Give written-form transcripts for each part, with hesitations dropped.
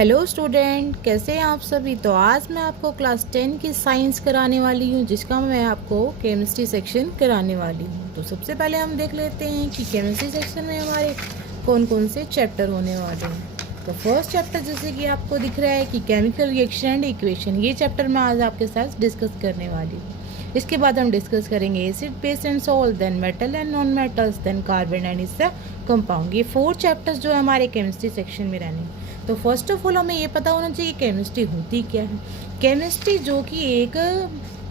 Hello student, कैसे हैं आप सभी। तो आज मैं आपको क्लास 10 की साइंस कराने वाली हूँ, जिसका मैं आपको केमिस्ट्री सेक्शन कराने वाली हूँ। तो सबसे पहले हम देख लेते हैं कि केमिस्ट्री सेक्शन में हमारे कौन कौन से चैप्टर होने वाले हैं। तो फर्स्ट चैप्टर जैसे कि आपको दिख रहा है कि केमिकल रिएक्शन एंड इक्वेशन, ये चैप्टर मैं आज आपके साथ डिस्कस करने वाली हूँ। इसके बाद हम डिस्कस करेंगे acid, base and salt, then metal and non metals, then carbon and इसका कंपाउंड। ये 4 चैप्टर्स जो है हमारे केमिस्ट्री सेक्शन में रहने हैं। तो फर्स्ट ऑफ ऑल हमें ये पता होना चाहिए केमिस्ट्री होती क्या है। केमिस्ट्री जो कि एक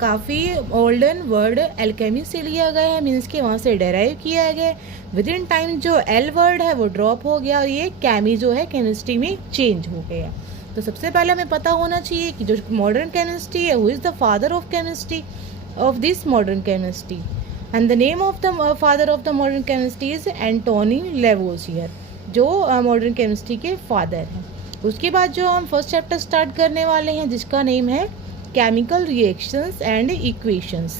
काफ़ी ओल्डन वर्ड एल्केमी से लिया गया है, मीन्स कि वहाँ से डेराइव किया गया है। विद इन टाइम जो एल वर्ड है वो ड्रॉप हो गया और ये कैमी जो है केमिस्ट्री में चेंज हो गया। तो सबसे पहले हमें पता होना चाहिए कि जो मॉडर्न केमिस्ट्री है, who is the father of chemistry of this modern chemistry, and the name of the father of the modern chemistry is Anthony Lavoisier, जो मॉडर्न केमिस्ट्री के फादर हैं। उसके बाद जो हम फर्स्ट चैप्टर स्टार्ट करने वाले हैं, जिसका नेम है chemical reactions and equations.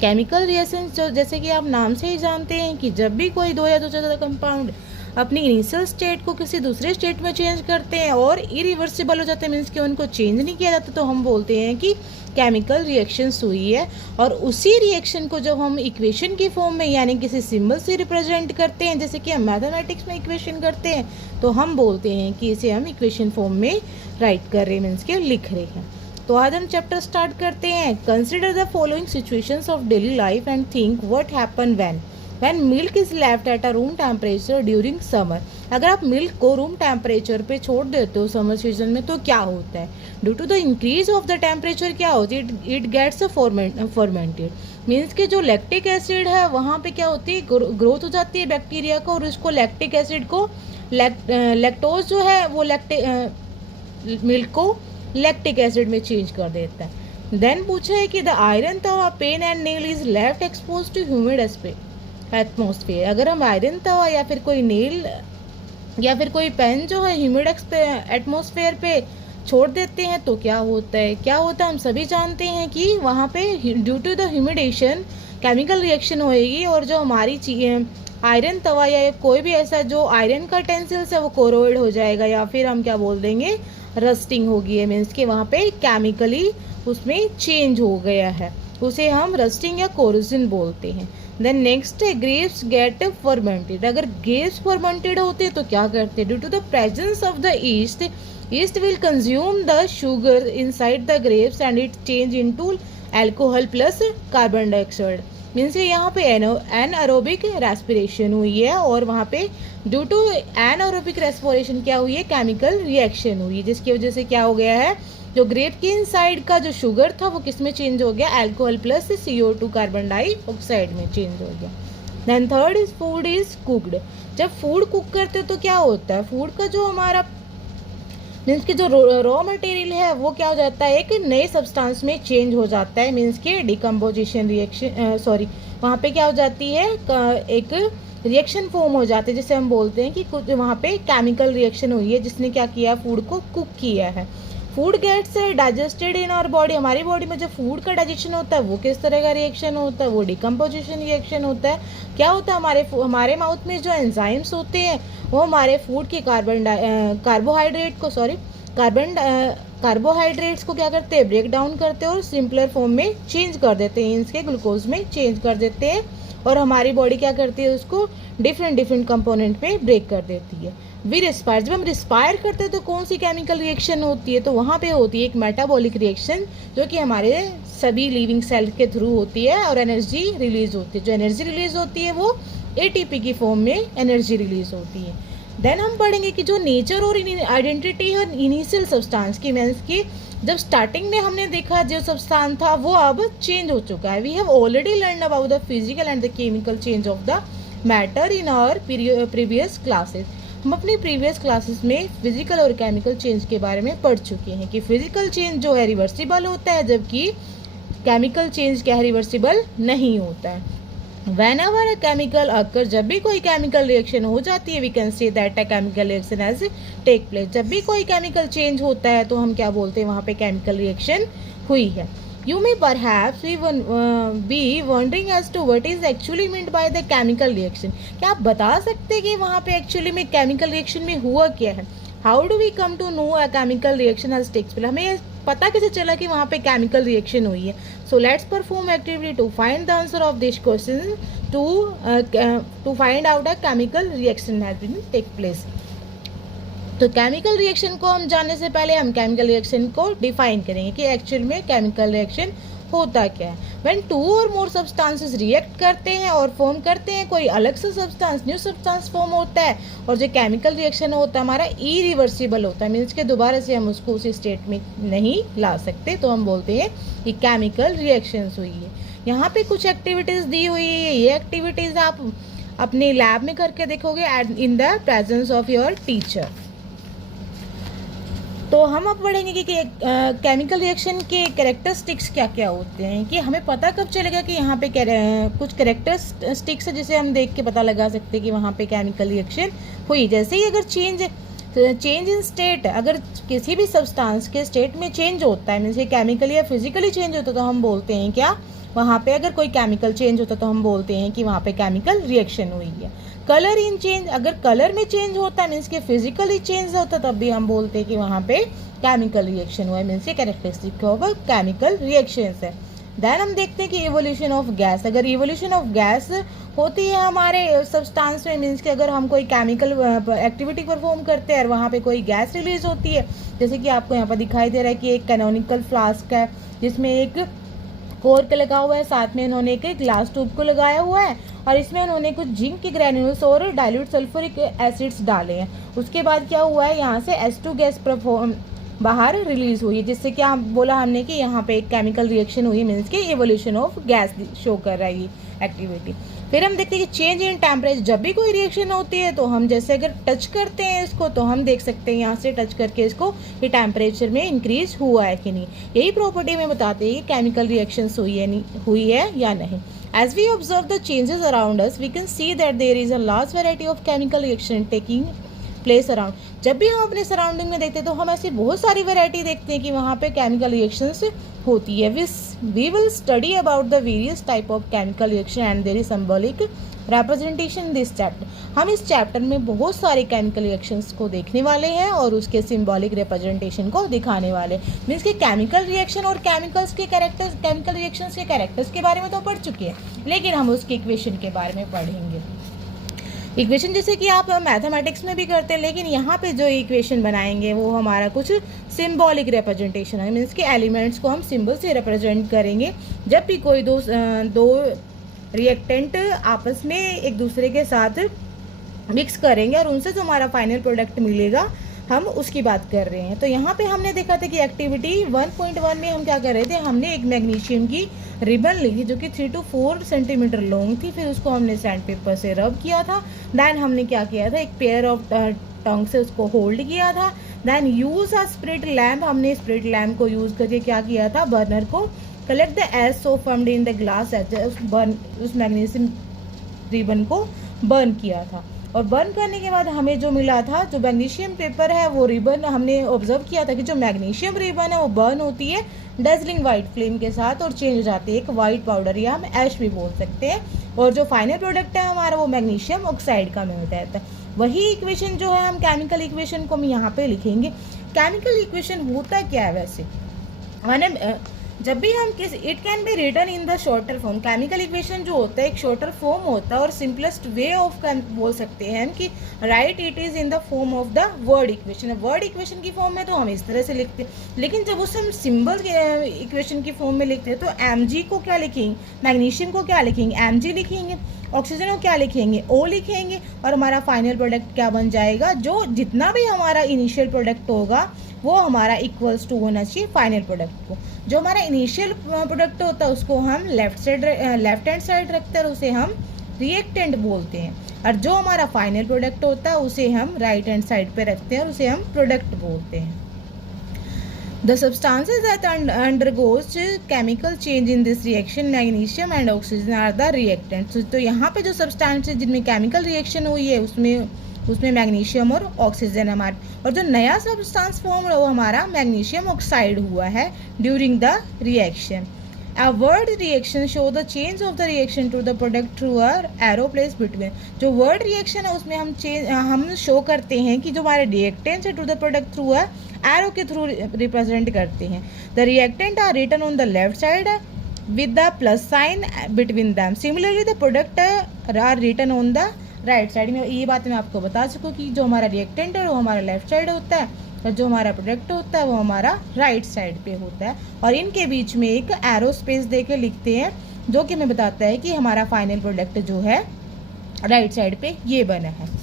Chemical reactions जो जैसे कि आप नाम से ही जानते हैं कि जब भी कोई दो या दो से ज़्यादा कंपाउंड अपनी इनिशियल स्टेट को किसी दूसरे स्टेट में चेंज करते हैं और इरिवर्सिबल हो जाते हैं, मीन्स कि उनको चेंज नहीं किया जाता, तो हम बोलते हैं कि केमिकल रिएक्शंस हुई है। और उसी रिएक्शन को जब हम इक्वेशन की फॉर्म में यानी किसी सिंबल से रिप्रेजेंट करते हैं, जैसे कि हम मैथमेटिक्स में इक्वेशन करते हैं, तो हम बोलते हैं कि इसे हम इक्वेशन फॉर्म में राइट कर रहे हैं, मीन्स के लिख रहे हैं। तो आज हम चैप्टर स्टार्ट करते हैं। Consider the following situations of daily life and think what happen when milk is left at a room temperature during summer. अगर आप मिल्क को रूम टेम्परेचर पे छोड़ देते हो समर सीजन में, तो क्या होता है? Due to the increase of the temperature क्या होती है? इट गेट्स फॉर्मेंटेड, मीन्स कि जो लैक्टिक एसिड है वहाँ पे क्या होती है, ग्रोथ हो जाती है बैक्टीरिया को, और उसको लैक्टिक एसिड को लैक्टोज जो है वो मिल्क को लैक्टिक एसिड में चेंज कर देता है। देन पूछा है कि the iron tawa pan and nail is left expose to humid atmosphere. अगर हम आयरन तवा या फिर कोई नेल या फिर कोई पेन जो है ह्यूमिड एटमोसफेयर पे छोड़ देते हैं, तो क्या होता है? हम सभी जानते हैं कि वहाँ पे due to the humidation chemical reaction होएगी, और जो हमारी आयरन तवा या कोई भी ऐसा जो आयरन का टेंसिल्स है वो कोरोइड हो जाएगा, या फिर हम क्या बोल देंगे, रस्टिंग होगी है, मीन्स कि वहाँ पे केमिकली उसमें चेंज हो गया है, उसे हम रस्टिंग या कोरोजन बोलते हैं। देन नेक्स्ट है ग्रेप्स गेट फर्मेंटेड। अगर ग्रेप्स फर्मेंटेड होते तो क्या करते? Due to the presence of the yeast will consume the sugar inside the grapes and it change into alcohol plus carbon dioxide, means यहाँ पे एनएरोबिक रेस्पिरेशन हुई है, और वहाँ पे ड्यू टू एनएरोबिक रेस्पिरेशन क्या हुई है, केमिकल रिएक्शन हुई है, जिसकी वजह से क्या हो गया है, जो ग्रेप के इनसाइड का जो शुगर था वो किस में चेंज हो गया, alcohol plus CO2 carbon dioxide में चेंज हो गया। Then third is food is cooked. जब फूड कुक करते हो तो क्या होता है, फूड का जो हमारा मीन्स कि जो रॉ मटेरियल है वो क्या हो जाता है, एक नए सब्सटेंस में चेंज हो जाता है, मीन्स कि डिकम्पोजिशन रिएक्शन वहाँ पे क्या हो जाती है, एक रिएक्शन फॉर्म हो जाती है, जिसे हम बोलते हैं कि कुछ वहाँ पे केमिकल रिएक्शन हुई है, जिसने क्या किया, फूड को कुक किया है। Food gets digested in our body. हमारी बॉडी में जो फूड का डाइजेशन होता है वो किस तरह का रिएक्शन होता है, वो डिकम्पोजिशन रिएक्शन होता है। क्या होता है, हमारे माउथ में जो एंजाइम्स होते हैं वो हमारे फूड के कार्बोहाइड्रेट्स को क्या करते हैं, ब्रेक डाउन करते हैं और सिंपलर फॉर्म में चेंज कर देते हैं, इसके ग्लूकोज में चेंज कर देते हैं, और हमारी बॉडी क्या करती है, उसको डिफरेंट कंपोनेंट में ब्रेक कर देती है। वी रिस्पायर, जब हम रिस्पायर करते हैं तो कौन सी केमिकल रिएक्शन होती है, तो वहाँ पे होती है एक मेटाबॉलिक रिएक्शन, जो कि हमारे सभी लिविंग सेल के थ्रू होती है, और एनर्जी रिलीज होती है। जो एनर्जी रिलीज होती है वो ATP की फॉर्म में एनर्जी रिलीज होती है। देन हम पढ़ेंगे कि जो नेचर और आइडेंटिटी और इनिशियल सब्सटेंस की, मीन्स की जब स्टार्टिंग में हमने देखा जो सब्सटेंस था वो अब चेंज हो चुका है। We have already learn about the physical and the chemical change of the matter in our previous classes. हम अपनी प्रीवियस क्लासेस में फिजिकल और केमिकल चेंज के बारे में पढ़ चुके हैं कि फिजिकल चेंज जो है रिवर्सिबल होता है, जबकि केमिकल चेंज क्या है, रिवर्सिबल नहीं होता है। Whenever a chemical occur, जब भी कोई केमिकल रिएक्शन हो जाती है, we can say that a chemical reaction has take place। जब भी कोई केमिकल चेंज होता है तो हम क्या बोलते हैं, वहाँ पे केमिकल रिएक्शन हुई है। You may perhaps be wondering as to what is actually meant by the chemical reaction। क्या आप बता सकते हैं कि वहाँ पे एक्चुअली में केमिकल रिएक्शन में हुआ क्या है? How do we come to know a chemical reaction has takes place, हमें पता कैसे चला कि वहाँ पे केमिकल रिएक्शन हुई है. So let's perform activity to find the answer of this question to find out a chemical reaction has been take place. तो केमिकल रिएक्शन को हम जानने से पहले हम केमिकल रिएक्शन को डिफाइन करेंगे कि एक्चुअल में केमिकल रिएक्शन होता क्या है. व्हेन टू और मोर सब्सटेंसेस रिएक्ट करते हैं और फॉर्म करते हैं कोई अलग सा सब्सटेंस, न्यू सब्सटेंस फॉर्म होता है, और जो केमिकल रिएक्शन होता है हमारा इरिवर्सिबल होता है, मीन्स के दोबारा से हम उसको उसी स्टेट में नहीं ला सकते, तो हम बोलते हैं कि केमिकल रिएक्शंस हुई है. यहाँ पे कुछ एक्टिविटीज़ दी हुई है, ये एक्टिविटीज़ आप अपने लैब में करके देखोगे in the presence of your teacher. तो हम अब पढ़ेंगे कि केमिकल रिएक्शन के कैरेक्टरिस्टिक्स क्या क्या होते हैं, कि हमें पता कब चलेगा कि यहाँ पे कुछ कैरेक्टरिस्टिक्स है जिसे हम देख के पता लगा सकते हैं कि वहाँ पे केमिकल रिएक्शन हुई. जैसे ही अगर चेंज इन स्टेट, अगर किसी भी सब्सटेंस के स्टेट में चेंज होता है, मीन्स केमिकली या फिजिकली चेंज होता है, तो हम बोलते हैं क्या, वहाँ पे अगर कोई केमिकल चेंज होता है तो हम बोलते हैं कि वहाँ पे केमिकल रिएक्शन हुई है. कलर इन चेंज, अगर कलर में चेंज होता है मीन्स के फिजिकली चेंज होता है, तब भी हम बोलते हैं कि वहाँ पे केमिकल रिएक्शन हुआ है, मीन्स के कैरेक्टरिस्टिक ऑफ केमिकल रिएक्शंस है. देन हम देखते हैं कि इवोल्यूशन ऑफ गैस. अगर इवोल्यूशन ऑफ गैस होती है हमारे सब्सटेंस में, मीन्स कि अगर हम कोई केमिकल एक्टिविटी परफॉर्म करते हैं और वहाँ पे कोई गैस रिलीज होती है, जैसे कि आपको यहाँ पर दिखाई दे रहा है कि एक कैनोनिकल फ्लास्क है जिसमें एक कोर्क लगा हुआ है, साथ में इन्होंने एक ग्लास ट्यूब को लगाया हुआ है और इसमें उन्होंने कुछ जिंक के ग्रैन्यूल्स और डाइल्यूट सल्फ्यूरिक एसिड्स डाले हैं. उसके बाद क्या हुआ है, यहाँ से H2 गैस बाहर रिलीज हुई है, जिससे क्या बोला हमने कि यहाँ पे एक केमिकल रिएक्शन हुई, मीन्स के इवोल्यूशन ऑफ गैस शो कर रहा है ये एक्टिविटी. फिर हम देखते हैं कि चेंज इन टेम्परेचर. जब भी कोई रिएक्शन होती है तो हम जैसे अगर टच करते हैं इसको तो हम देख सकते हैं यहाँ से टच करके इसको कि टेम्परेचर में इंक्रीज हुआ है कि नहीं. यही प्रॉपर्टी हमें बताते हैं कि केमिकल रिएक्शंस हुई है या नहीं. As we observe the changes around us, we can see that there is a large variety of chemical reaction taking place around. जब भी हम अपने सराउंडिंग में देखते हैं तो हम ऐसी बहुत सारी वैरायटी देखते हैं कि वहाँ पे केमिकल रिएक्शंस होती है. We will study about the various type of chemical reaction and their symbolic representation in this chapter. हम इस चैप्टर में बहुत सारे केमिकल रिएक्शंस को देखने वाले हैं और उसके सिंबॉलिक रिप्रेजेंटेशन को दिखाने वाले. मीन्स कि केमिकल रिएक्शन और केमिकल रिएक्शंस के कैरेक्टर्स के बारे में तो पढ़ चुके हैं, लेकिन हम उसके इक्वेशन के बारे में पढ़ेंगे. इक्वेशन जैसे कि आप मैथमेटिक्स में भी करते हैं, लेकिन यहाँ पे जो इक्वेशन बनाएंगे वो हमारा कुछ सिंबॉलिक रिप्रेजेंटेशन है, मीन्स कि एलिमेंट्स को हम सिंबल से रिप्रेजेंट करेंगे. जब भी कोई दो रिएक्टेंट आपस में एक दूसरे के साथ मिक्स करेंगे और उनसे जो हमारा फाइनल प्रोडक्ट मिलेगा हम उसकी बात कर रहे हैं. तो यहाँ पे हमने देखा था कि एक्टिविटी 1.1 में हम क्या कर रहे थे, हमने एक मैग्नीशियम की रिबन ली थी जो कि 3 to 4 सेंटीमीटर लॉन्ग थी. फिर उसको हमने सैंड पेपर से रब किया था. देन हमने क्या किया था, एक पेयर ऑफ टंग से उसको होल्ड किया था. Then use a spirit lamp, हमने स्प्रिट लैम्प को यूज करके क्या किया था, बर्नर को collect the ash so formed in the glass ash, उस मैग्नीशियम रिबन को बर्न किया था. और बर्न करने के बाद हमें जो मिला था, जो मैग्नीशियम पेपर है वो रिबन हमने ऑब्जर्व किया था कि जो मैग्नीशियम रिबन है वो बर्न होती है डेजलिंग वाइट फ्लेम के साथ और चेंज हो जाती है एक वाइट पाउडर, या हम ऐश भी बोल सकते हैं. और जो फाइनल प्रोडक्ट है हमारा वो मैग्नीशियम ऑक्साइड का मिलता है. वही इक्वेशन जो है हम केमिकल इक्वेशन को हम यहाँ पे लिखेंगे. केमिकल इक्वेशन होता क्या है वैसे, मैंने जब भी हम it can be written in the shorter form. Chemical equation जो होता है एक शॉर्टर फॉर्म होता है और सिंपलेस्ट वे ऑफ बोल सकते हैं हम कि right it is in the form of the word equation. Word equation की फॉर्म में तो हम इस तरह से लिखते हैं, लेकिन जब उसे हम सिंबल इक्वेशन की फॉर्म में लिखते हैं तो Mg को क्या लिखेंगे, मैग्नीशियम को क्या लिखेंगे, Mg लिखेंगे, ऑक्सीजन को क्या लिखेंगे, O लिखेंगे, और हमारा फाइनल प्रोडक्ट क्या बन जाएगा, जो जितना भी हमारा इनिशियल प्रोडक्ट होगा वो हमारा इक्वल्स टू होना चाहिए फाइनल प्रोडक्ट को. जो हमारा इनिशियल प्रोडक्ट होता है उसको हम लेफ्ट हैंड साइड रखते हैं और उसे हम रिएक्टेंट बोलते हैं, और जो हमारा फाइनल प्रोडक्ट होता है उसे हम राइट हैंड साइड पे रखते हैं और उसे हम प्रोडक्ट बोलते हैं. The substances that undergoes chemical change in this reaction, magnesium and oxygen are the reactants. तो यहाँ पे जो substances जिनमें chemical reaction हुई है उसमें मैग्नीशियम और ऑक्सीजन हमारा, और जो नया सब्सटेंस फॉर्म वो हमारा मैग्नीशियम ऑक्साइड हुआ है during the reaction. A word reaction show the change of the reaction to the product through a arrow placed between. जो word reaction है उसमें हम शो करते हैं कि जो हमारे reactants है to the product through a arrow के थ्रू रिप्रेजेंट करते हैं. The reactant are written on the left side with the plus sign between them. Similarly the product are written on the right side में. ये बात मैं आपको बता सकूँ कि जो हमारा रिएक्टेंट है वो हमारा लेफ्ट साइड होता है और जो हमारा प्रोडक्ट होता है वो हमारा राइट साइड पे होता है, और इनके बीच में एक एरो स्पेस दे के लिखते हैं जो कि हमें बताता है कि हमारा फाइनल प्रोडक्ट जो है राइट साइड पे ये बना है.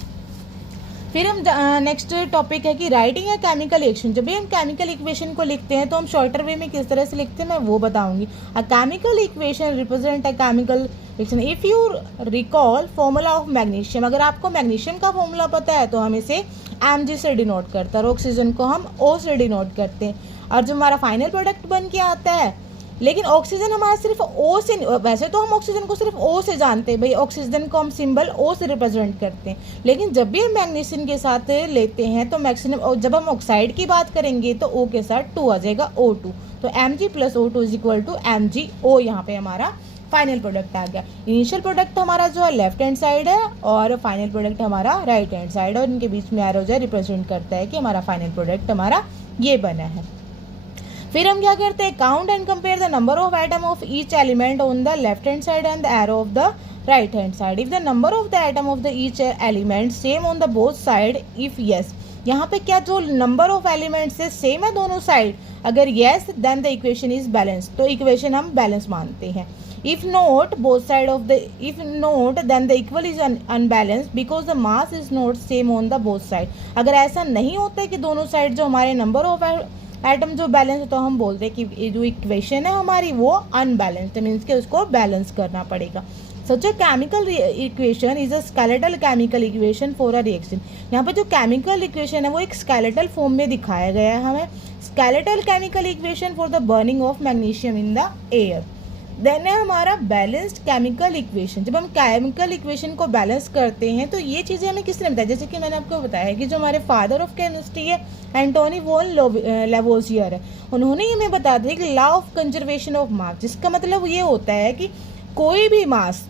फिर हम नेक्स्ट टॉपिक है कि राइटिंग है केमिकल इक्वेशन. जब भी हम केमिकल इक्वेशन को लिखते हैं तो हम शॉर्टर वे में किस तरह से लिखते हैं मैं वो बताऊंगी. A chemical equation represent a chemical equation. If you recall formula of magnesium, अगर आपको मैग्नीशियम का फॉर्मूला पता है तो हम इसे Mg से डिनोट करते हैं और ऑक्सीजन को हम O से डिनोट करते हैं. और जो हमारा फाइनल प्रोडक्ट बन के आता है, लेकिन ऑक्सीजन हमारा सिर्फ O से, वैसे तो हम ऑक्सीजन को सिर्फ O से जानते हैं भाई, ऑक्सीजन को हम सिंबल O से रिप्रेजेंट करते हैं, लेकिन जब भी हम मैग्नीशियम के साथ लेते हैं तो मैक्सिमम जब हम ऑक्साइड की बात करेंगे तो O के साथ 2 आ जाएगा O2. तो Mg plus O2 is equal to MgO. यहाँ पे हमारा फाइनल प्रोडक्ट आ गया. इनिशियल प्रोडक्ट हमारा जो है लेफ्ट हैंड साइड है और फाइनल प्रोडक्ट हमारा राइट हैंड साइड, और इनके बीच में एरो जो रिप्रेजेंट करता है कि हमारा फाइनल प्रोडक्ट हमारा ये बना है. फिर हम क्या करते हैं, count and compare the number of item of each element on the left hand side and the arrow of the right hand side. If the number of the atom of the each element same on the both side, if yes, यहाँ पे क्या जो number of elements है same है दोनों side, अगर yes then the equation is balance, तो equation हम बैलेंस मानते हैं. If not, both side of the, if not, then the equal is unbalanced because the mass is not same on the both side. अगर ऐसा नहीं होता है कि दोनों साइड जो हमारे नंबर ऑफ एटम जो बैलेंस है, तो हम बोलते हैं कि जो इक्वेशन है हमारी वो अनबैलेंस्ड, मीन्स कि उसको बैलेंस करना पड़ेगा. Such a chemical equation is a skeletal chemical equation for a reaction. यहाँ पर जो chemical equation है वो एक skeletal form में दिखाया गया है हमें. Skeletal chemical equation for the burning of magnesium in the air. Then है हमारा बैलेंस्ड केमिकल इक्वेशन. जब हम केमिकल इक्वेशन को बैलेंस करते हैं तो ये चीज़ें हमें किसने बताया, जैसे कि मैंने आपको बताया कि जो हमारे फादर ऑफ केमिस्ट्री है एंटोनी वॉन लेवोजियर है, उन्होंने हमें बता दिया कि law of conservation of mass, जिसका मतलब ये होता है कि कोई भी mass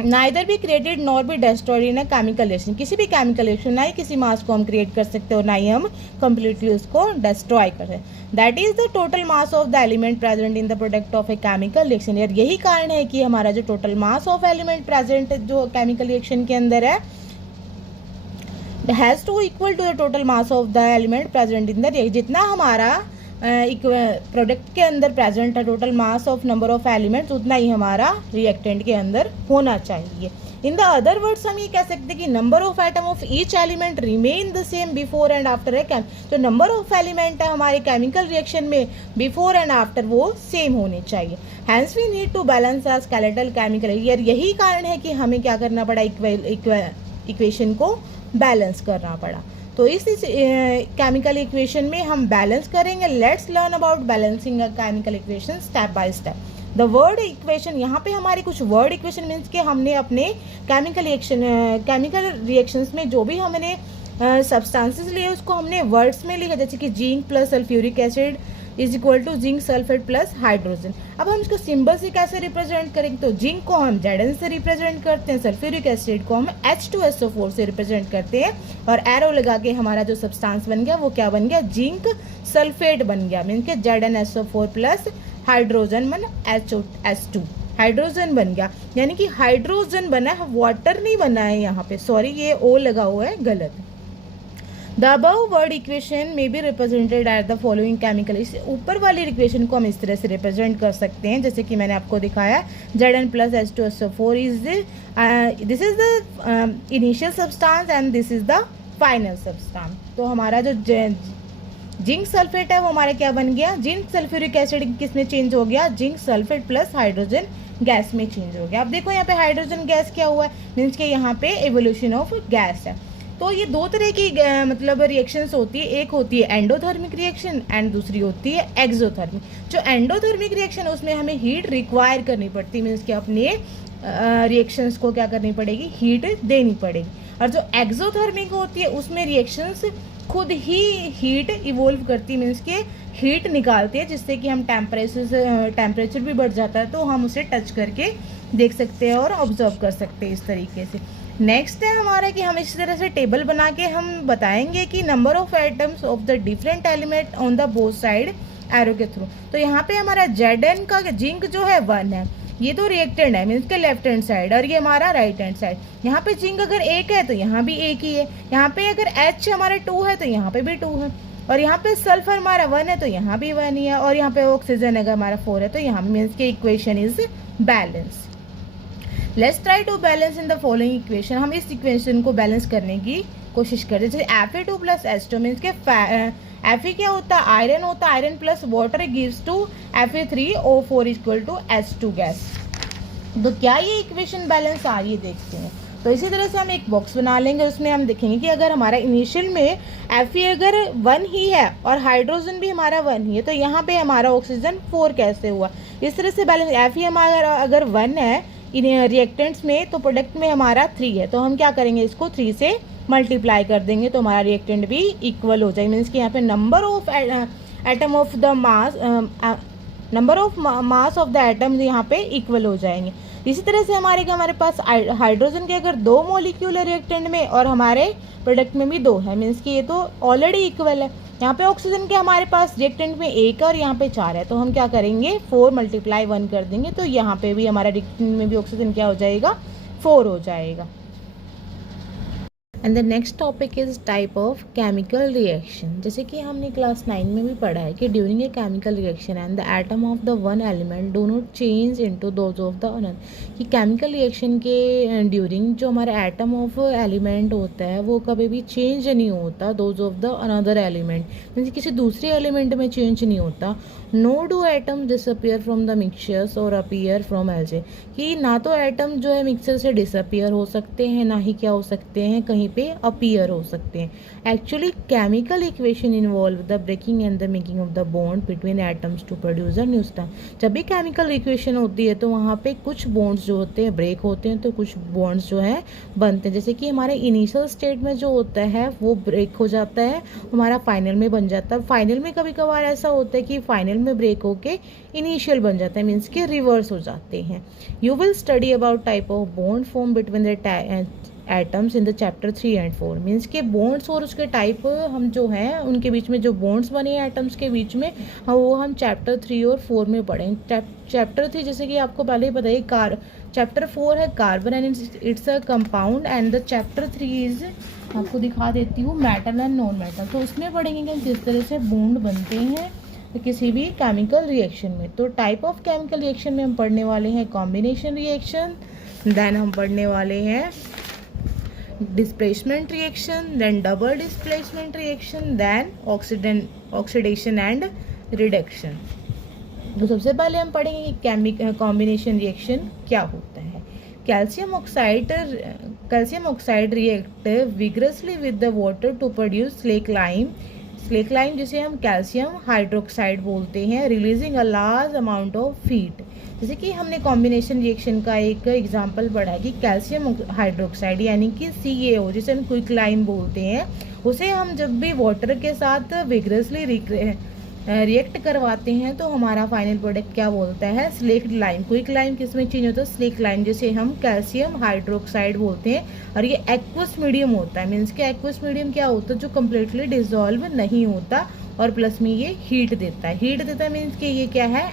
neither be created nor be destroyed in a chemical reaction. किसी भी केमिकल रिएक्शन ना ही किसी मास को हम क्रिएट कर सकते हो ना ही हम कंप्लीटली उसको डिस्ट्रॉय कर सकते. That is the total mass of the element present in the product of a chemical reaction. यार यही कारण है कि हमारा जो total mass of element present जो केमिकल रिएक्शन के अंदर है has to equal to the total mass of the element present in the reaction. जितना हमारा प्रोडक्ट के अंदर प्रेजेंट है total mass of number of elements, उतना ही हमारा रिएक्टेंट के अंदर होना चाहिए. इन द अदर वर्ड्स हम ये कह सकते हैं कि number of item of each element remain the same before and after a जो नंबर ऑफ एलिमेंट है हमारे केमिकल रिएक्शन में बिफोर एंड आफ्टर वो सेम होने चाहिए. Hence we need to balance a skeletal chemical. यार यही कारण है कि हमें क्या करना पड़ा, इक्वेशन को बैलेंस करना पड़ा. तो इस केमिकल इक्वेशन में हम बैलेंस करेंगे. Let's learn about balancing a chemical equation step by step. The word equation, यहाँ पे हमारे कुछ वर्ड इक्वेशन मीन्स के हमने अपने केमिकल रिएक्शंस में जो भी हमने सब्सटेंसेस लिए उसको हमने वर्ड्स में लिखा, जैसे कि zinc plus sulphuric acid is equal to zinc sulphate plus hydrogen. अब हम इसको सिंबल से कैसे रिप्रेजेंट करेंगे, तो जिंक को हम Zn से रिप्रेजेंट करते हैं, सल्फ्यूरिक एसिड को हम H2SO4 से रिप्रेजेंट करते हैं, और एरो लगा के हमारा जो सब्सटेंस बन गया वो क्या बन गया, जिंक सल्फेट बन गया, मीन के ZnSO4 प्लस हाइड्रोजन मन H2 हाइड्रोजन बन गया. यानी कि हाइड्रोजन बना है, वाटर नहीं बना है यहाँ पे, सॉरी ये O लगा हुआ है गलत. द अबव वर्ड इक्वेशन में be represented at the following chemical. इस ऊपर वाली इक्वेशन को हम इस तरह से रिप्रेजेंट कर सकते हैं जैसे कि मैंने आपको दिखाया. Zn plus H2SO4 is this is the initial substance and this is the final substance. तो हमारा जो जिंक सल्फेट है वो हमारा क्या बन गया, जिंक सल्फ्यूरिक एसिड किस में चेंज हो गया, zinc sulphate plus hydrogen gas में चेंज हो गया. अब देखो यहाँ पे हाइड्रोजन गैस क्या हुआ है, मीन्स के यहाँ पे एवोल्यूशन ऑफ गैस है. तो ये दो तरह की मतलब रिएक्शंस होती है, एक होती है एंडोथर्मिक रिएक्शन एंड दूसरी होती है एक्सोथर्मिक. जो एंडोथर्मिक रिएक्शन है उसमें हमें हीट रिक्वायर करनी पड़ती है, मीन्स कि अपने रिएक्शंस को क्या करनी पड़ेगी, हीट देनी पड़ेगी. और जो एक्सोथर्मिक होती है उसमें रिएक्शंस खुद ही हीट इवोल्व करती, मीन्स के हीट निकालती है, जिससे कि हम टेम्परेचर भी बढ़ जाता है तो हम उसे टच करके देख सकते हैं और ऑब्जर्व कर सकते हैं इस तरीके से। नेक्स्ट है हमारा कि हम इस तरह से टेबल बना के हम बताएंगे कि number of atoms of the different element on the both side arrow के थ्रू। तो यहाँ पे हमारा Zn का जिंक जो है 1 है, ये तो रिएक्टेंट है मीन्स के लेफ्ट हैंड साइड, और ये हमारा राइट हैंड साइड। यहाँ पे जिंक अगर 1 है तो यहाँ भी 1 ही है, यहाँ पे अगर H हमारा 2 है तो यहाँ पे भी 2 है, और यहाँ पे सल्फर हमारा 1 है तो यहाँ भी 1 ही है, और यहाँ पे ऑक्सीजन अगर हमारा 4 है तो यहाँ भी मीन्स के equation is balance. Let's try to balance in the following equation. हम इस इक्वेशन को बैलेंस करने की कोशिश करें। जैसे Fe2 प्लस H2 मीन्स के Fe क्या होता है, आयरन होता है, iron plus water gives to Fe3O4 equal to H2 gas. तो क्या ये इक्वेशन बैलेंस आ रही है, देखते हैं। तो इसी तरह से हम एक बॉक्स बना लेंगे, उसमें हम देखेंगे कि अगर हमारा इनिशियल में Fe अगर 1 ही है और हाइड्रोजन भी हमारा 1 ही है तो यहाँ पे हमारा ऑक्सीजन 4 कैसे हुआ। इस तरह से बैलेंस Fe हमारा अगर 1 है इन रिएक्टेंट्स में तो प्रोडक्ट में हमारा 3 है, तो हम क्या करेंगे, इसको 3 से मल्टीप्लाई कर देंगे तो हमारा रिएक्टेंट भी इक्वल हो जाएगा। मीन्स कि यहाँ पे number of atom of the mass of the atom यहाँ पे इक्वल हो जाएंगे। इसी तरह से हमारे पास हाइड्रोजन के अगर 2 मॉलिक्यूल है रिएक्टेंट में और हमारे प्रोडक्ट में भी 2 है, मीन्स कि ये तो ऑलरेडी इक्वल है। यहाँ पे ऑक्सीजन के हमारे पास रिएक्टेंट में 1 और यहाँ पे 4 है, तो हम क्या करेंगे 4 मल्टीप्लाई 1 कर देंगे तो यहाँ पे भी हमारा रिएक्टेंट में भी ऑक्सीजन क्या हो जाएगा, 4 हो जाएगा। And the next topic is type of chemical reaction. जैसे कि हमने क्लास 9 में भी पढ़ा है कि during a chemical reaction and the atom of the one element do not change into those of the another, कि केमिकल रिएक्शन के ड्यूरिंग जो हमारा एटम ऑफ एलिमेंट होता है वो कभी भी चेंज नहीं होता those of the another element, means किसी दूसरे एलिमेंट में चेंज नहीं होता। No do atom disappear from the mixtures or appear from elsewhere, कि ना तो एटम जो है मिक्सचर से डिसअपियर हो सकते हैं, ना ही क्या हो सकते हैं कहीं पे अपीयर हो सकते हैं। Actually chemical equation involve the breaking and the making of the bond between atoms to produce a new star. जब भी केमिकल इक्वेशन होती है तो वहाँ पे कुछ बॉन्ड्स जो होते हैं ब्रेक होते हैं तो कुछ बॉन्ड्स जो है बनते हैं। जैसे कि हमारे इनिशियल स्टेट में जो होता है वो ब्रेक हो जाता है, हमारा फाइनल में बन जाता है। फाइनल में कभी कभार ऐसा होता है कि फाइनल में ब्रेक होके इनिशियल बन जाता है, मीन्स के रिवर्स हो जाते हैं। You will study about type of bond form between the atoms in the chapter 3 and 4, means के बॉन्ड्स और उसके टाइप हम जो हैं उनके बीच में जो बॉन्ड्स बने हैं एटम्स के बीच में वो हम चैप्टर 3 और 4 में पढ़ेंगे। चैप्टर 3 जैसे कि आपको पहले ही बताइए चैप्टर 4 है carbon and it's a compound, and the chapter 3 is, आपको दिखा देती हूँ, मेटल एंड नॉन मेटल। तो उसमें पढ़ेंगे कि किस तरह से बॉन्ड बनते हैं किसी भी केमिकल रिएक्शन में। तो टाइप ऑफ केमिकल रिएक्शन में हम पढ़ने वाले हैं कॉम्बिनेशन रिएक्शन, देन हम पढ़ने वाले हैं displacement reaction, then double displacement reaction, then oxidation and reduction। तो सबसे पहले हम पढ़ेंगे कि कॉम्बिनेशन रिएक्शन क्या होता है। Calcium oxide react vigorously with the water to produce slake lime जिसे हम कैल्शियम हाइड्रोक्साइड बोलते हैं, releasing a large amount of heat. जैसे कि हमने कॉम्बिनेशन रिएक्शन का एक एग्जांपल पढ़ा है कि कैल्शियम हाइड्रोक्साइड यानी कि CaO जिसे हम क्विक लाइम बोलते हैं, उसे हम जब भी वाटर के साथ विग्रसली रिएक्ट करवाते हैं तो हमारा फाइनल प्रोडक्ट क्या बोलता है, स्लेक्ड लाइम। क्विक लाइम किस में चेंज होता है, स्लेक लाइम जिसे हम कैल्शियम हाइड्रोक्साइड बोलते हैं, और ये एक्वस मीडियम होता है। मीन्स के एक्वस मीडियम क्या होता है, जो कम्प्लीटली डिजॉल्व नहीं होता और प्लस में ये हीट देता है मीन्स कि ये क्या है,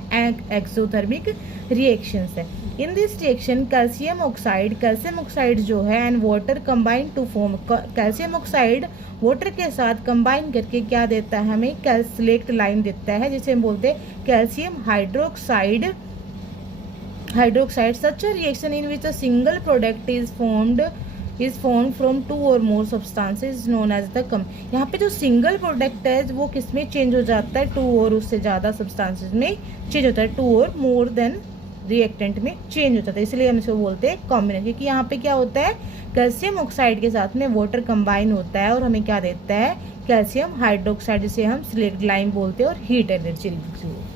एक्सोथर्मिक रिएक्शंस है। In this reaction calcium oxide जो है and water combine to form, calcium oxide water के साथ कंबाइन करके क्या देता है हमें, स्लेक्ड लाइम देता है जिसे हम बोलते हैं calcium hydroxide. Such a reaction in which a single product is formed from 2 or more substances known as the यहाँ पे जो सिंगल प्रोडक्ट है वो किस में चेंज हो जाता है, 2 और उससे ज़्यादा सब्सटेंसेस में चेंज होता है, 2 और मोर देन रिएक्टेंट में चेंज हो जाता है, इसलिए हम इसको बोलते हैं कॉम्बिनेशन। क्योंकि यहाँ पे क्या होता है, कैल्शियम ऑक्साइड के साथ में वाटर कंबाइन होता है और हमें क्या देता है, कैल्शियम हाइड्रोक्साइड जिसे हम स्लेक्ड लाइम बोलते हैं, और हीट एनर्जी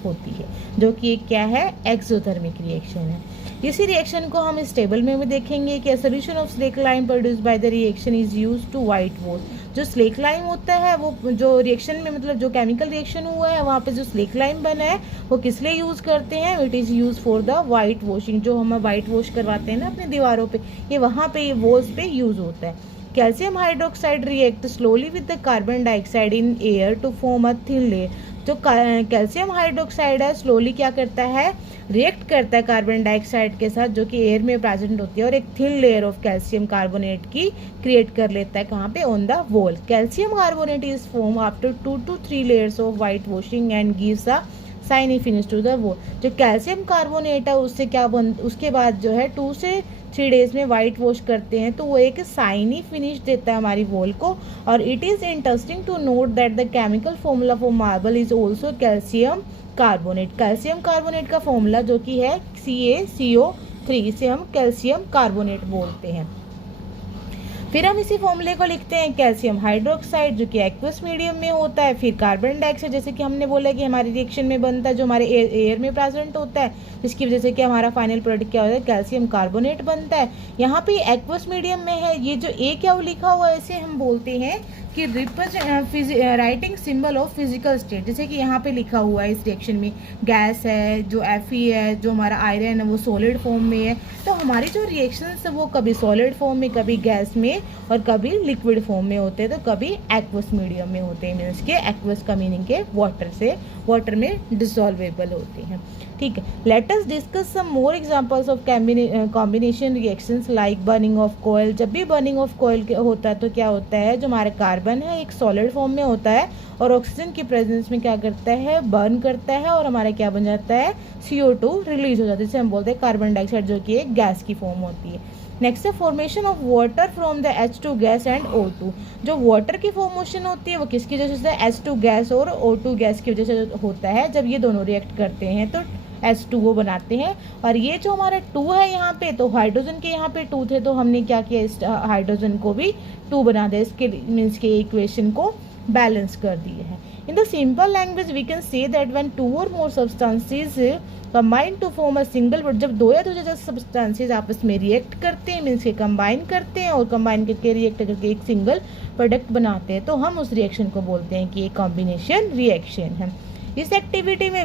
होती है जो कि क्या है, एक्सोथर्मिक रिएक्शन है। इसी रिएक्शन को हम इस टेबल में भी देखेंगे कि solution of slake lime produce by the reaction is used to whitewash. जो स्लेक लाइम होता है वो जो रिएक्शन में मतलब जो केमिकल रिएक्शन हुआ है वहाँ पे जो स्लेक लाइम बना है वो किस लिए यूज़ करते हैं, it is use for the white washing. जो हम वाइट वॉश करवाते हैं ना अपनी दीवारों पे, ये वहाँ पे ये वॉल्स पे यूज़ होता है। Calcium hydroxide react slowly with the carbon dioxide in air to form a thin layer. जो कैल्शियम हाइड्रोक्साइड है स्लोली क्या करता है, रिएक्ट करता है कार्बन डाइऑक्साइड के साथ जो कि एयर में प्रेजेंट होती है और एक thin layer of calcium carbonate की क्रिएट कर लेता है। कहाँ पे, on the wall. Calcium carbonate is form after 2 to 3 layers of whitewashing and gives a shiny finish to the wall. जो कैल्शियम कार्बोनेट है उससे क्या उसके बाद जो है 2 से 3 डेज में वाइट वॉश करते हैं तो वो एक शाइनी फिनिश देता है हमारी वॉल को। और it is interesting to note that the chemical formula for marble is also calcium carbonate. Calcium carbonate का फॉर्मूला जो कि है CaCO3, इसे हम कैल्शियम कार्बोनेट बोलते हैं। फिर हम इसी फॉर्मूले को लिखते हैं कैल्शियम हाइड्रोक्साइड जो कि एक्वस मीडियम में होता है। फिर कार्बन डाइऑक्साइड जैसे कि हमने बोला कि हमारी रिएक्शन में बनता है जो हमारे एयर में प्रेजेंट होता है, जिसकी वजह से कि हमारा फाइनल प्रोडक्ट क्या होता है, कैल्शियम कार्बोनेट बनता है। यहाँ पे एक्वस मीडियम में है, ये जो ए क्या लिखा हुआ है इसे हम बोलते हैं कि writing symbol of physical state. जैसे कि यहाँ पे लिखा हुआ है इस रिएक्शन में गैस है, जो Fe है, जो हमारा आयरन है वो सॉलिड फॉर्म में है। तो हमारी जो रिएक्शंस है वो कभी सॉलिड फॉर्म में, कभी गैस में और कभी लिक्विड फॉर्म में होते हैं, तो कभी एक्वस मीडियम में होते हैं। मीन्स के एक्वस का मीनिंग के वाटर में डिसॉल्वेबल होते हैं। ठीक है, let us discuss some more examples of combination reactions like burning of कोयल। जब भी बर्निंग ऑफ कोयल होता है तो क्या होता है, जो हमारा कार्बन है एक सॉलिड फॉर्म में होता है और ऑक्सीजन की प्रेजेंस में क्या करता है, बर्न करता है और हमारा क्या बन जाता है, CO2 रिलीज हो जाता है, जिसे हम बोलते हैं कार्बन डाइऑक्साइड जो कि एक गैस की फॉर्म होती है। नेक्स्ट है formation of water from the H2 gas and O2। जो वाटर की फॉर्मेशन होती है वो किसकी वजह से, H2 गैस और O2 गैस की वजह से होता है। जब ये दोनों रिएक्ट करते हैं तो H2O बनाते हैं। और ये जो हमारा 2 है यहाँ पे, तो हाइड्रोजन के यहाँ पे 2 थे तो हमने क्या किया, इस हाइड्रोजन को भी 2 बना दिया, इसके मीन्स के इक्वेशन को बैलेंस कर दिए हैं। In the simple language we can say that when 2 or more substances combine to form a single, but जब 2 या 2 से ज़्यादा सब्सटेंसेज आपस में रिएक्ट करते हैं, मीन्स के कंबाइन करते हैं और कंबाइन करके रिएक्ट करके एक सिंगल प्रोडक्ट बनाते हैं, तो हम उस रिएक्शन को बोलते हैं कि एक कॉम्बिनेशन रिएक्शन है। इस एक्टिविटी में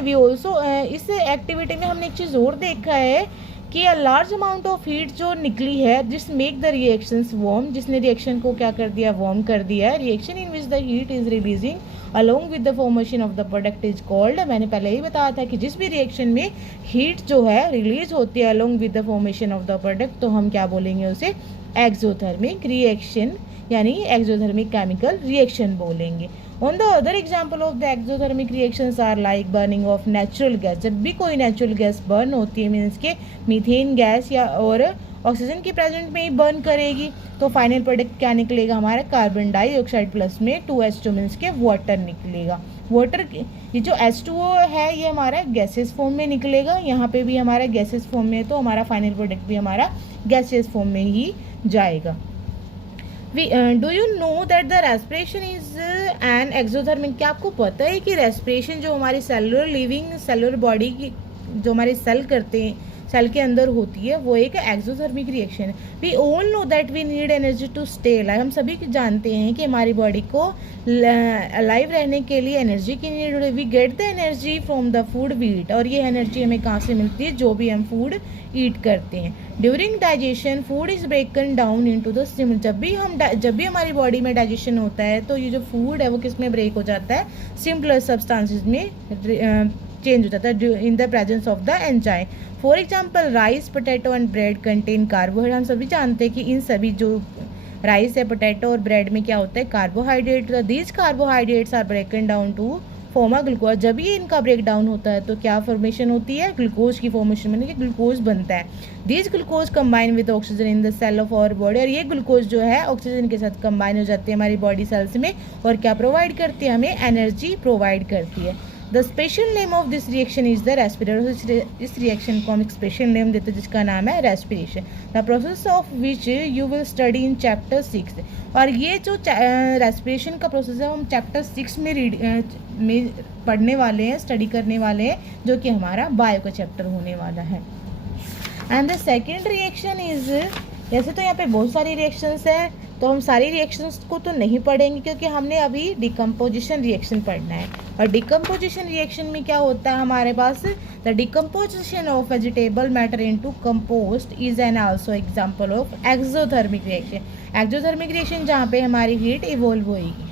हमने एक चीज़ और देखा है कि अ लार्ज अमाउंट ऑफ हीट जो निकली है जिस मेक द रिएक्शंस वार्म, जिसने रिएक्शन को क्या कर दिया, वार्म कर दिया है। Reaction in which the heat is releasing along with the formation of the product is called, मैंने पहले ही बताया था कि जिस भी रिएक्शन में हीट जो है रिलीज होती है along with the formation of the product, तो हम क्या बोलेंगे उसे, एक्सोथर्मिक रिएक्शन यानी एक्सोथर्मिक केमिकल रिएक्शन बोलेंगे। On the other example of the exothermic reactions are like burning of natural gas. जब भी कोई नेचुरल गैस बर्न होती है, मीन्स के मीथेन गैस या और ऑक्सीजन की प्रेजेंट में ही बर्न करेगी, तो फाइनल प्रोडक्ट क्या निकलेगा हमारा, कार्बन डाइऑक्साइड प्लस में 2H2 मीन्स के वाटर निकलेगा। वाटर ये जो H2O है ये हमारा गैसेस फॉर्म में निकलेगा, यहाँ पे भी हमारा गैसेस फॉर्म में, तो हमारा फाइनल प्रोडक्ट भी हमारा गैसेस फॉर्म में ही जाएगा। Do you know that the respiration is an exothermic. क्या आपको पता है कि रेस्पिरेशन जो हमारी सेलुलर बॉडी की जो हमारे सेल करते हैं, सेल के अंदर होती है, वो एक एक्सोथर्मिक रिएक्शन है। We all know that we need energy to stay alive. हम सभी जानते हैं कि हमारी बॉडी को अलाइव रहने के लिए एनर्जी की नीड होती है। We get the energy from the food we eat, और ये एनर्जी हमें कहाँ से मिलती है, जो भी हम फूड ईट करते हैं। During digestion food is broken down into the steam. जब भी हमारी बॉडी में डाइजेशन होता है तो ये जो फूड है वो किस में ब्रेक हो जाता है, सिंपलर सब्सटेंसेस में चेंज हो जाता है in the presence of the enzyme. For example rice, potato and bread contain carbohydrate. हम सभी जानते हैं कि इन सभी जो राइस है, पोटैटो और ब्रेड में क्या होता है, carbohydrate. These carbohydrates are broken down to form a glucose. जब ये इनका ब्रेक डाउन होता है तो क्या फॉर्मेशन होती है, ग्लूकोज की फॉर्मेशन, यानी कि ग्लूकोज बनता है। These glucose combine with oxygen in the cell of our body. और ये ग्लूकोज जो है ऑक्सीजन के साथ कंबाइन हो जाते हैं हमारी बॉडी सेल्स में, और क्या प्रोवाइड करती है, हमें एनर्जी प्रोवाइड करती है। The special name of this reaction is the respiration. इस रिएक्शन को हम एक स्पेशल नेम देते हैं जिसका नाम है respiration. The process of which you will study in chapter 6। और ये जो रेस्पिरेशन का प्रोसेस है हम चैप्टर 6 में पढ़ने वाले हैं, स्टडी करने वाले हैं, जो कि हमारा बायो का चैप्टर होने वाला है। And the second reaction is, जैसे तो यहाँ पे बहुत सारी रिएक्शंस है, तो हम सारी रिएक्शंस को तो नहीं पढ़ेंगे क्योंकि हमने अभी डिकम्पोजिशन रिएक्शन पढ़ना है। और डिकम्पोजिशन रिएक्शन में क्या होता है हमारे पास, the decomposition of vegetable matter into compost is an also example of exothermic reaction. Exothermic reaction जहाँ पे हमारी हीट इवॉल्व होएगी।